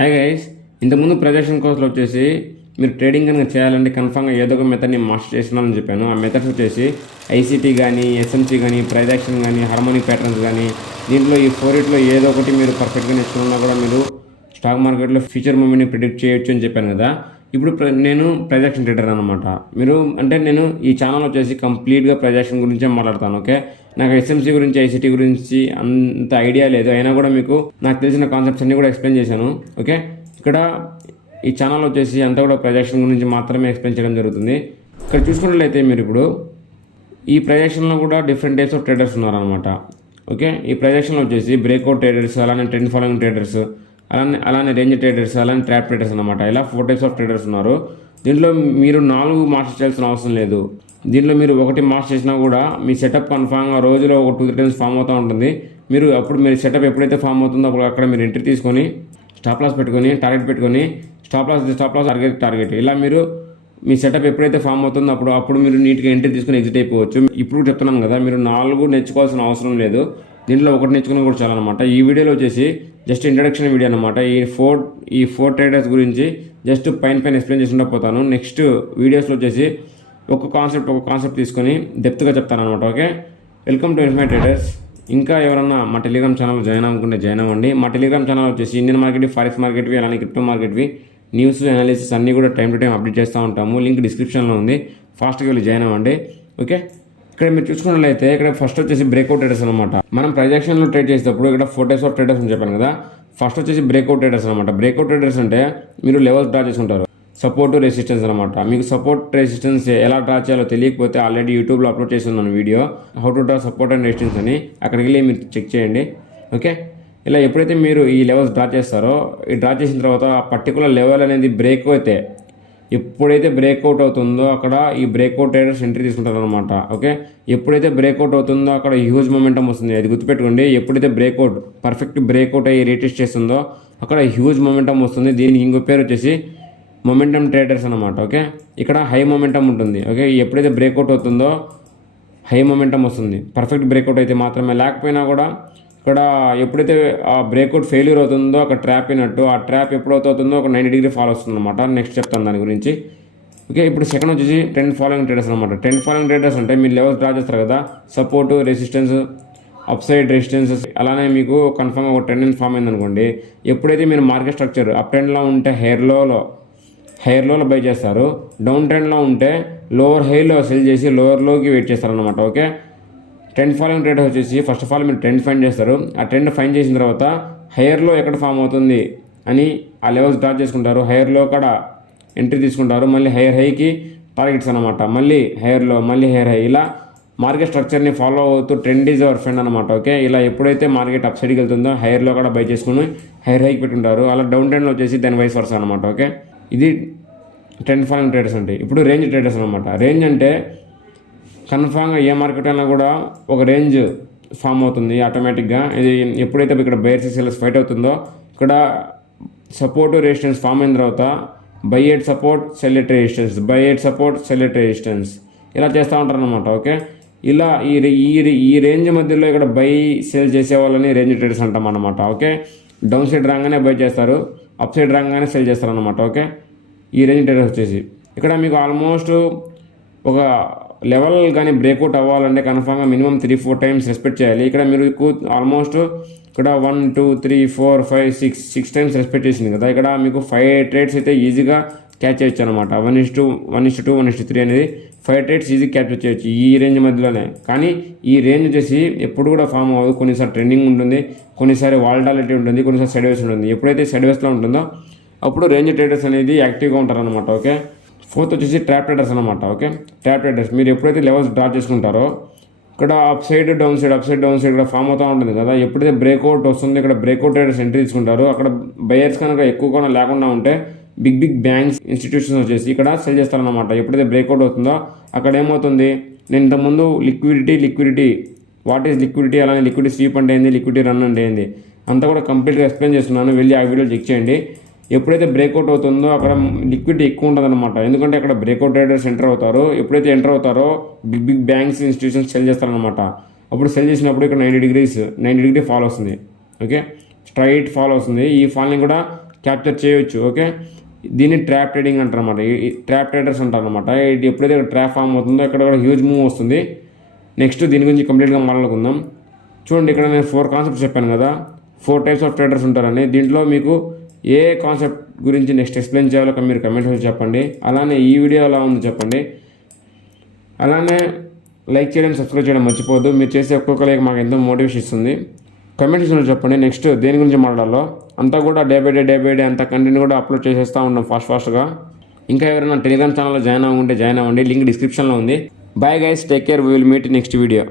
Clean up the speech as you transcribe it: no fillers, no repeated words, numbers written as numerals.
Hi guys, ఇంతకుముందు projection కోర్సులో వచ్చేసి మీరు ట్రేడింగ్ కనుక చేయాలంటే కన్ఫామ్గా ఏదో ఒక మెథడ్ని మాస్టర్ చేస్తున్నానని చెప్పాను. ఆ మెథడ్స్ వచ్చేసి ఐసీటీ కానీ, ఎస్ఎంసీ కానీ, ప్రైస్ యాక్షన్ కానీ, హార్మోనిక్ ప్యాటర్న్స్ కానీ, దీంట్లో ఈ ఫోరిట్లో ఏదో ఒకటి మీరు పర్ఫెక్ట్గా నేర్చుకున్నా కూడా మీరు స్టాక్ మార్కెట్లో ఫ్యూచర్ మూమెంట్ని ప్రిడిక్ట్ చేయొచ్చు అని చెప్పాను కదా. ఇప్పుడు నేను ప్రైస్ యాక్షన్ ట్రేడర్ అనమాట. నేను ఈ ఛానల్ వచ్చేసి కంప్లీట్గా ప్రైస్ యాక్షన్ గురించే మాట్లాడతాను. ఓకే, నాకు ఎస్ఎంసీ గురించి, ఐసీటీ గురించి అంత ఐడియా లేదు, అయినా కూడా మీకు నాకు తెలిసిన కాన్సెప్ట్స్ అన్నీ కూడా ఎక్స్ప్లెయిన్ చేశాను. ఓకే, ఇక్కడ ఈ ఛానల్ వచ్చేసి అంతా కూడా ప్రైస్ యాక్షన్ గురించి మాత్రమే ఎక్స్ప్లెయిన్ చేయడం జరుగుతుంది. ఇక్కడ చూసుకున్నట్లయితే మీరు ఇప్పుడు ఈ ప్రైస్ యాక్షన్లో కూడా డిఫరెంట్ టైప్స్ ఆఫ్ ట్రేడర్స్ ఉన్నారనమాట. ఓకే, ఈ ప్రైస్ యాక్షన్లో వచ్చేసి బ్రేక్అవుట్ ట్రేడర్స్, అలానే ట్రెండ్ ఫాలోయింగ్ ట్రేడర్స్, అలానే రేంజ్ ట్రేడర్స్, అలానే ట్రాప్ ట్రేడర్స్ అనమాట. ఇలా 4 టైప్స్ ఆఫ్ ట్రేడర్స్ ఉన్నారు. దీంట్లో మీరు 4 మాస్టర్ చేయాల్సిన అవసరం లేదు. దీంట్లో మీరు ఒకటి మాస్టర్ చేసినా కూడా మీ సెటప్ కన్ఫామ్గా రోజులో ఒక 2-3 టైమ్స్ ఫామ్ అవుతూ ఉంటుంది. మీరు సెటప్ ఎప్పుడైతే ఫామ్ అవుతుందో అప్పుడు అక్కడ మీరు ఎంట్రీ తీసుకొని స్టాప్ లాస్ పెట్టుకొని, టార్గెట్ పెట్టుకొని, స్టాప్ లాస్ టార్గెట్ ఇలా మీరు మీ సెటప్ ఎప్పుడైతే ఫామ్ అవుతుందో అప్పుడు మీరు నీట్గా ఎంట్రీ తీసుకొని ఎగ్జిట్ అయిపోవచ్చు. ఇప్పుడు చెప్తున్నాను కదా, మీరు 4 నేర్చుకోవాల్సిన అవసరం లేదు. దీంట్లో ఒకటి నేర్చుకుని కూడా చాలన్నమాట. ఈ వీడియోలో వచ్చేసి జస్ట్ ఇంట్రడక్షన్ వీడియో అనమాట. ఈ ఫోర్ ట్రేడర్స్ గురించి జస్ట్ పైన ఎక్స్ప్లెయిన్ చేసుకుంటూ పోతాను. నెక్స్ట్ వీడియోస్లో వచ్చేసి ఒక కాన్సెప్ట్ తీసుకొని డెప్త్గా చెప్తాను అనమాట. Okay, welcome to Infy Traders. ఇంకా ఎవరన్నా మా టెలిగ్రామ్ ఛానల్ జాయిన్ అవ్వకుంటే జాయిన్ అవ్వండి. మా టెలిగ్రామ్ ఛానల్ వచ్చేసి ఇండియన్ మార్కెట్వి, ఫారెక్స్ మార్కెట్వి, అలానే క్రిప్టో మార్కెట్వి న్యూస్, అనాలిసిస్ అన్నీ కూడా టైం టు టైం అప్డేట్ చేస్తూ ఉంటాము. లింక్ డిస్క్రిప్షన్లో ఉంది, ఫాస్ట్గా వెళ్ళి జాయిన్ అవ్వండి. ఓకే, ఇక్కడ మీరు చూసుకున్నట్లయితే ఇక్కడ ఫస్ట్ వచ్చేసి బ్రేక్అవుట్ ట్రేడర్స్ అనమాట. మనం ప్రైస్ యాక్షన్లో ట్రేడ్ చేసేటప్పుడు ఇక్కడ 4 టైప్స్ ఆఫ్ ట్రేడర్స్ అని చెప్పాను కదా. ఫస్ట్ వచ్చేసి బ్రేక్అవుట్ ట్రేడర్స్ అనమాట. బ్రేక్అవుట్ ట్రేడర్స్ అంటే మీరు లెవెల్స్ డ్రా చేసుకుంటారు, సపోర్ట్ రెసిస్టెన్స్ అనమాట. మీకు సపోర్ట్ రెసిస్టెన్స్ ఎలా డ్రా చేయాలో తెలియకపోతే ఆల్రెడీ యూట్యూబ్లో అప్లోడ్ చేస్తున్నాను video, how to draw support and resistance అని. అక్కడికి వెళ్ళి మీరు చెక్ చేయండి. ఓకే, ఇలా ఎప్పుడైతే మీరు ఈ లెవెల్స్ డ్రా చేస్తారో, ఈ డ్రా చేసిన తర్వాత ఆ పర్టికులర్ లెవెల్ అనేది బ్రేక్ అయితే, ఎప్పుడైతే బ్రేక్అవుట్ అవుతుందో అక్కడ ఈ బ్రేక్అవుట్ ట్రేడర్స్ ఎంట్రీ తీసుకుంటారు అనమాట. ఓకే, ఎప్పుడైతే బ్రేక్అవుట్ అవుతుందో అక్కడ హ్యూజ్ మొమెంటం వస్తుంది. అది గుర్తుపెట్టుకోండి. ఎప్పుడైతే పర్ఫెక్ట్ బ్రేక్అవుట్ అయ్యి రీటెస్ట్ చేస్తుందో అక్కడ హ్యూజ్ మొమెంటం వస్తుంది. దీనికి ఇంకో పేరు వచ్చేసి మొమెంటం ట్రేడర్స్ అనమాట. ఓకే, ఇక్కడ హై మొమెంటం ఉంటుంది. ఓకే, ఎప్పుడైతే బ్రేక్అవుట్ అవుతుందో హై మొమెంటం వస్తుంది. పర్ఫెక్ట్ బ్రేక్అవుట్ అయితే మాత్రమే, లేకపోయినా కూడా ఇక్కడ ఎప్పుడైతే ఆ బ్రేక్అవుట్ ఫెయిల్యూర్ అవుతుందో అక్కడ ట్రాప్ అయినట్టు. ఆ ట్రాప్ ఎప్పుడవుతుందో ఒక 90 డిగ్రీ ఫాల్ వస్తుంది అనమాట. నెక్స్ట్ చెప్తాను దాని గురించి. ఓకే, ఇప్పుడు సెకండ్ వచ్చేసి ట్రెండ్ ఫాలోయింగ్ ట్రేడర్స్ అనమాట. ట్రెండ్ ఫాలోయింగ్ ట్రేడర్స్ అంటే మీరు లెవెల్స్ డ్రా చేస్తారు కదా, support, resistance, up side resistance, అలానే మీకు కన్ఫర్మ్గా ఒక ట్రెండ్ ఫామ్ అయింది అనుకోండి. ఎప్పుడైతే మీరు మార్కెట్ స్ట్రక్చర్ అప్ ట్రెండ్లో ఉంటే హైయర్ లోలో బై చేస్తారు, డౌన్ ట్రెండ్లో ఉంటే లోవర్ హైలో సెల్ చేసి లోవర్ లోకి వెయిట్ చేస్తారనమాట. ఓకే, ట్రెండ్ ఫాలోయింగ్ ట్రేడర్ వచ్చేసి ఫస్ట్ ఆఫ్ ఆల్ మీరు ట్రెండ్ ఫైండ్ చేస్తారు. ఆ ట్రెండ్ ఫైండ్ చేసిన తర్వాత హైయర్లో ఎక్కడ ఫామ్ అవుతుంది అని ఆ లెవెల్స్ డ్రా చేసుకుంటారు. హైయర్లో కూడా ఎంట్రీ తీసుకుంటారు. మళ్ళీ హైయర్ హైకి టార్గెట్స్ అనమాట. మళ్ళీ హైయర్లో, మళ్ళీ హైయర్ హై, ఇలా మార్కెట్ స్ట్రక్చర్ని ఫాలో అవుతూ ట్రెండ్ ఈజ్ అవర్ ఫ్రెండ్ అనమాట. ఓకే, ఇలా ఎప్పుడైతే మార్కెట్ అప్ సైడ్కి వెళ్తుందో హైయర్లో కూడా బై చేసుకుని హైయర్ హైకి పెట్టుకుంటారు. అలా డౌన్ ట్రెండ్లో వచ్చేసి దాని వైస్ వర్సా అనమాట. ఓకే, ఇది ట్రెండ్ ఫాలోయింగ్ ట్రేడర్స్ అంటే. ఇప్పుడు రేంజ్ ట్రేడర్స్ అనమాట. రేంజ్ అంటే కన్ఫామ్గా ఏ మార్కెట్ అయినా కూడా ఒక రేంజ్ ఫామ్ అవుతుంది ఆటోమేటిక్గా. ఇది ఎప్పుడైతే ఇక్కడ బయర్స్ సెల్లర్స్ ఫైట్ అవుతుందో ఇక్కడ సపోర్ట్ రెసిస్టెన్స్ ఫామ్ అయిన తర్వాత by at support, cell at resistance, by at support, cell at resistance, ఇలా చేస్తూ ఉంటారు అనమాట. ఓకే, ఇలా ఈ రేంజ్ మధ్యలో ఇక్కడ బై సెల్ చేసే వాళ్ళని రేంజ్ ట్రేడర్స్ అంటాం అనమాట. ఓకే, డౌన్ సైడ్ రాగానే బై చేస్తారు, అప్ సైడ్ రాగానే సెల్ చేస్తారు అనమాట. ఓకే, ఈ రేంజ్ ట్రేడర్స్ వచ్చేసి ఇక్కడ మీకు ఆల్మోస్ట్ ఒక లెవెల్ కానీ బ్రేక్అవుట్ అవ్వాలంటే కన్ఫామ్గా మినిమం 3-4 టైమ్స్ రెస్పెక్ట్ చేయాలి. ఇక్కడ మీరు ఆల్మోస్ట్ ఇక్కడ 1, 2, 3, 4, 5, 6 టైమ్స్ రెస్పెక్ట్ చేసింది కదా. ఇక్కడ మీకు 5 ట్రేడ్స్ అయితే ఈజీగా క్యాచ్ చేయొచ్చు అనమాట. 1:2, 1:2, 1:3 అనేది 5 ట్రేడ్స్ ఈజీ క్యాచ్ చేయొచ్చు ఈ రేంజ్ మధ్యలోనే. కానీ ఈ రేంజ్ వచ్చేసి ఎప్పుడు కూడా ఫామ్ అవ్వదు. కొన్నిసారి ట్రెండింగ్ ఉంటుంది, కొన్నిసారి వాలటాలిటీ ఉంటుంది, కొన్నిసారి సైడ్ వేస్ ఉంటుంది. ఎప్పుడైతే సైడ్ వేస్లో ఉంటుందో అప్పుడు రేంజ్ ట్రేడర్స్ అనేది యాక్టివ్గా ఉంటారనమాట. ఓకే, ఫోర్త్ వచ్చేసి ట్రాప్ ట్రేడర్స్ అనమాట. ఓకే, ట్రాప్ ట్రేడర్స్ మీరు ఎప్పుడైతే లెవెల్స్ డ్రా చేసుకుంటారో ఇక్కడ అప్ సైడ్ డౌన్ సైడ్ ఇక్కడ ఫామ్ అవుతూ ఉంటుంది కదా. ఎప్పుడైతే బ్రేక్అవుట్ వస్తుందో ఇక్కడ బ్రేక్అవుట్ ట్రేడర్స్ ఎంట్రీ తీసుకుంటారు. అక్కడ బయర్స్ కనుక ఎక్కువ కూడా లేకుండా ఉంటే బిగ్ బ్యాంక్స్, ఇన్స్టిట్యూషన్స్ వచ్చేసి ఇక్కడ సెల్ చేస్తారనమాట. ఎప్పుడైతే బ్రేక్అవుట్ అవుతుందో అక్కడ ఏమవుతుంది, నేను ఇంతకుముందు లిక్విడిటీ వాట్ ఈజ్ లిక్విడిటీ, అలానే లిక్విడిటీ స్వీప్ అంటే ఏంది, లిక్విడిటీ రన్ అంటే ఏంది అంతా కూడా కంప్లీట్గా ఎక్స్ప్లెయిన్ చేస్తున్నాను. వెళ్ళి ఆ వీడియో చెక్ చేయండి. ఎప్పుడైతే బ్రేక్అవుట్ అవుతుందో అక్కడ లిక్విడిటీ ఎక్కువ ఉంటుంది అనమాట. ఎందుకంటే అక్కడ బ్రేక్అవుట్ ట్రేడర్స్ ఎంటర్ అవుతారు. ఎప్పుడైతే ఎంటర్ అవుతారో బిగ్ బ్యాంక్స్, ఇన్స్టిట్యూషన్స్ సెల్ చేస్తారనమాట. అప్పుడు సెల్ చేసినప్పుడు ఇక్కడ 90 డిగ్రీ ఫాల్ వస్తుంది. ఓకే, స్ట్రైట్ ఫాల్ వస్తుంది. ఈ ఫాల్ని కూడా క్యాప్చర్ చేయొచ్చు. ఓకే, దీన్ని ట్రాప్ ట్రేడింగ్ అంటారు అనమాట. ఈ ట్రాప్ ట్రేడర్స్ అంటారు అనమాట. ఇది ఎప్పుడైతే ట్రాప్ ఫామ్ అవుతుందో ఇక్కడ కూడా హ్యూజ్ మూవ్ వస్తుంది. నెక్స్ట్ దీని గురించి కంప్లీట్గా మాట్లాడుకుందాం. చూడండి, ఇక్కడ నేను 4 కాన్సెప్ట్స్ చెప్పాను కదా, 4 టైప్స్ ఆఫ్ ట్రేడర్స్ ఉంటారని. దీంట్లో మీకు ఏ కాన్సెప్ట్ గురించి నెక్స్ట్ ఎక్స్ప్లెయిన్ చేయాలో మీరు కమెంట్స్లో చెప్పండి. అలానే ఈ వీడియో ఎలా ఉందో చెప్పండి. అలానే లైక్ చేయడం, సబ్స్క్రైబ్ చేయడం మర్చిపోవద్దు. మీరు చేసే ఒక్కొక్క లైక్ మాకు ఎంతో మోటివేషన్ ఇస్తుంది. కమెంట్స్లో చెప్పండి నెక్స్ట్ దేని గురించి మాట్లాడాలో. అంతా కూడా డే బై డే అంత కంటెంట్ కూడా అప్లోడ్ చేసేస్తూ ఉంటాం ఫాస్ట్గా. ఇంకా ఎవరైనా టెలిగ్రామ్ ఛానల్లో జాయిన్ అవ్వకుంటే జాయిన్ అవ్వండి, లింక్ డిస్క్రిప్షన్లో ఉంది. Bye guys, take care, we will meet next video.